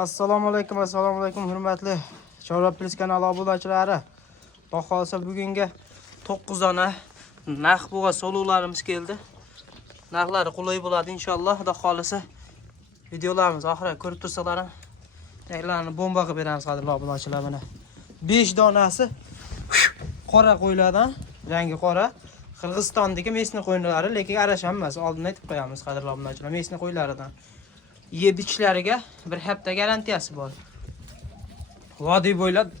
Assalomu alaykum hurmatli Chorva Plus kanali obunachilari. Xudo xolasa bugungi 9 dona narx bo'lgan soluqlarimiz keldi. Narxlari qulay bo'ladi inshaalloh. Xudo xolasa videolarimiz oxiriga ko'rib tursalaring, narxlarni bomba qilib beramiz qadrli obunachilar. Mana 5 donasi qora qo'ylardan, rangi qora. Qirg'izistondagi mesni qo'ynalari, lekin arasham emas. Oldin aytib qo'yamiz qadrli obunachilar, mesni qo'ylaridan. Yeb ichlariga bir hafta garantiyasi bor. Vodiy bo'ylab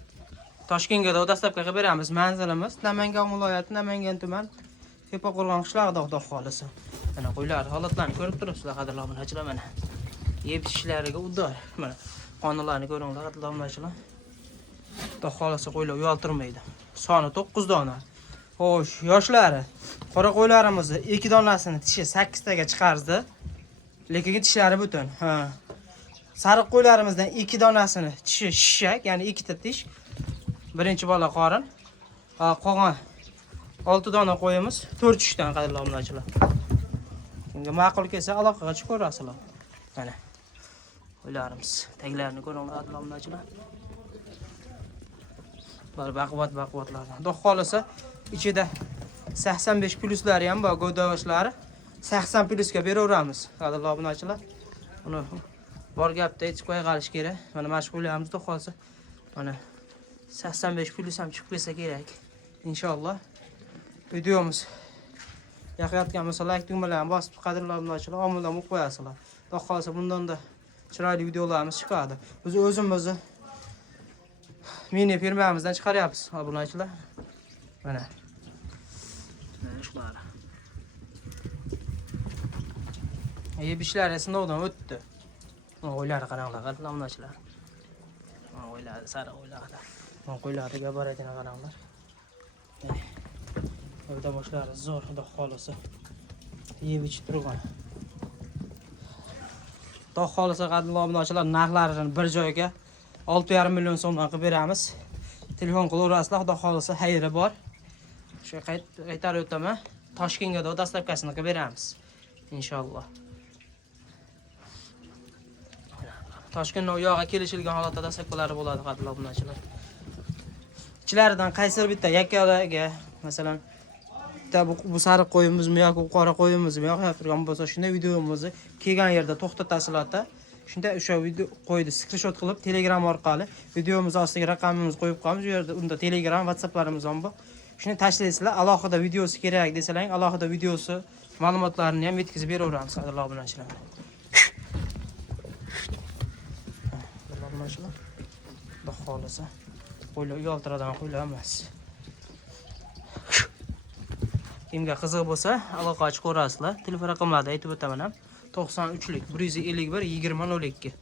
Toshkentga dastlabki qilib beramiz. Manzilimiz Namangan viloyati, Namangan tuman, Tepaqo'rg'on qishlog'ida Xudo xolasa. Mana qo'ylar holatlarini ko'rib turibsizlar qadrli obunachilar. Mana yeb ichlariga udor. Mana qonunlarni ko'ringlar qadrli obunachilar. Xudo xolasa qo'ylar uyaltirmaydi. Soni 9 dona. Xo'sh, yoshlari qora qo'ylarimizni 2 donasini tishi 8 taga chiqardi. Lekin tishlari butun. Sariq qo'ylarimizdan 2 donasini tishi shishak, ya'ni 2 ta tish. Birinchi bola qorin. Qolgan 6 dona qo'yimiz 4 tishdan qadrli obunachilar. Kimga ma'qul kelsa aloqaga chiqib ko'rasizlar. Mana qo'ylarimiz taglarini ko'ringlar qadrli obunachilar. Bular baquvvatlardan. Xudo xolasa ichida 85 pluslari ham bor, go'davoshlari. 80 plusga beraveramiz qadrli obunachilar. Buni bor gapda aytib qo'ya qolish kerak. Mana mashg'ullarimiz xudo xolasa mana 85 plus ham chiqib kelsa kerak. Inshaalloh. Videomiz yoqayotgan bo'lsa like tugmalarini bosib qadrli obunachilar omildan o'qib qo'yasizlar. Xudo xolasa bundan da chiroyli videolarimiz chiqadi. Biz o'zimizni mini firmamizdan chiqaryapmiz obunachilar. Mana shular. Yeb ishlari sinovdan o'tdi. O'ylari qaranglar, qadrli obunachilar. O'ylari, sariq o'ylari. Qo'ylariga boradina qaranglar. O'yda boshlari zo'r, xudo xolasa. Yeb ichib turgan. Xudo xolasa qadrli obunachilar, narxlarini bir joyga 6,5 million so'mdan qilib beramiz. Telefon qilaverasizlar, xudo xolasa xayri bor. Shu qaytarib o'taman. Toshkentga dastlabkasini qilib beramiz. Inshaalloh. Toshkentdan u yoqqa kelishilgan holatda dastlabkilari bo'ladi qadrli obunachilar. Ichlaridan qaysi bitta yakkalarga, masalan, bitta bu sariq qo'yimizmi yoki qora qo'yimizmi yoqib turgan bo'lsa, shunday videomizni kelgan yerda to'xtatasizlar-da. Shunda o'sha video qo'ydi screenshot qilib Telegram orqali videomiz ostiga raqamimizni qo'yib qo'yamiz. Bu yerda unda Telegram, WhatsApplarimiz ham bor. Shuni tashlaysizlar, alohida videosi kerak desalang, alohida videosi ma'lumotlarini ham yetkazib beraveramiz qadrli obunachilar. Xudo xolasa qo'ylar uyaltiradigan qo'ylar emas. Kimga qiziq bo'lsa, aloqa chiqib ko'rasizlar. Telefon raqamlarni aytib o'taman ham. 93lik 151 20 02.